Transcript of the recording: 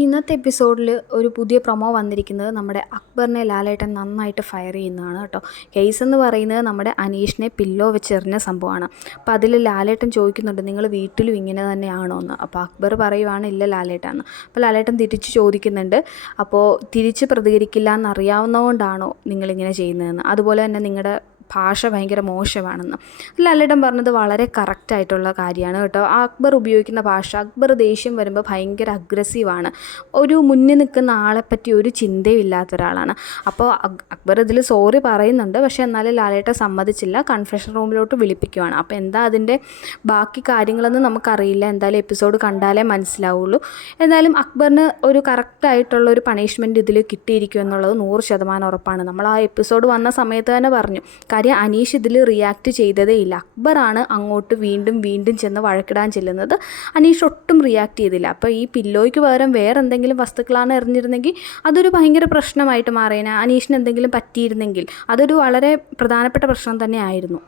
ഇന്നത്തെ എപ്പിസോഡിൽ ഒരു പുതിയ പ്രൊമോ വന്നിരിക്കുന്നത് നമ്മുടെ അക്ബറിനെ ലാലേട്ടൻ നന്നായിട്ട് ഫയർ ചെയ്യുന്നതാണ് കേട്ടോ. കേസ് എന്ന് പറയുന്നത് നമ്മുടെ അനീഷിനെ പില്ലോ വെച്ചെറിഞ്ഞ സംഭവമാണ്. അപ്പോൾ അതിൽ ലാലേട്ടൻ ചോദിക്കുന്നുണ്ട്, നിങ്ങൾ വീട്ടിലും ഇങ്ങനെ തന്നെയാണോ എന്ന്. അപ്പോൾ അക്ബർ പറയുവാണ്, ഇല്ല ലാലേട്ടാന്ന്. അപ്പോൾ ലാലേട്ടൻ തിരിച്ച് ചോദിക്കുന്നുണ്ട്, അപ്പോൾ തിരിച്ച് പ്രതികരിക്കില്ല എന്നറിയാവുന്നതുകൊണ്ടാണോ നിങ്ങളിങ്ങനെ ചെയ്യുന്നതെന്ന്, അതുപോലെ തന്നെ നിങ്ങളുടെ ഭാഷ ഭയങ്കര മോശമാണെന്ന്. ലാലേട്ടൻ പറഞ്ഞത് വളരെ കറക്റ്റായിട്ടുള്ള കാര്യമാണ് കേട്ടോ. അക്ബർ ഉപയോഗിക്കുന്ന ഭാഷ, അക്ബർ ദേഷ്യം വരുമ്പോൾ ഭയങ്കര അഗ്രസീവാണ്. ഒരു മുന്നിൽ നിൽക്കുന്ന ആളെപ്പറ്റി ഒരു ചിന്തയും ഇല്ലാത്ത ഒരാളാണ്. അപ്പോൾ അക്ബർ ഇതിൽ സോറി പറയുന്നുണ്ട്, പക്ഷേ എന്നാലും ലാലേട്ടൻ സമ്മതിച്ചില്ല, കൺഫെഷൻ റൂമിലോട്ട് വിളിപ്പിക്കുവാണ്. അപ്പോൾ എന്താ അതിൻ്റെ ബാക്കി കാര്യങ്ങളൊന്നും നമുക്കറിയില്ല, എന്തായാലും എപ്പിസോഡ് കണ്ടാലേ മനസ്സിലാവുള്ളൂ. എന്തായാലും അക്ബറിന് ഒരു കറക്റ്റായിട്ടുള്ള ഒരു പണിഷ്മെൻറ്റ് ഇതിൽ കിട്ടിയിരിക്കും എന്നുള്ളത് 100% ഉറപ്പാണ്. നമ്മൾ ആ എപ്പിസോഡ് വന്ന സമയത്ത് തന്നെ പറഞ്ഞു, കാര്യം അനീഷ് ഇതിൽ റിയാക്ട് ചെയ്തതേ ഇല്ല. അക്ബറാണ് അങ്ങോട്ട് വീണ്ടും വീണ്ടും ചെന്ന് വഴക്കിടാൻ ചെല്ലുന്നത്. അനീഷ് ഒട്ടും റിയാക്ട് ചെയ്തില്ല. അപ്പോൾ ഈ പില്ലോയ്ക്ക് പകരം വേറെ എന്തെങ്കിലും വസ്തുക്കളാണ് എറിഞ്ഞിരുന്നെങ്കിൽ അതൊരു ഭയങ്കര പ്രശ്നമായിട്ട് മാറിയേനെ. അനീഷിന് എന്തെങ്കിലും പറ്റിയിരുന്നെങ്കിൽ അതൊരു വളരെ പ്രധാനപ്പെട്ട പ്രശ്നം തന്നെ ആയിരുന്നു.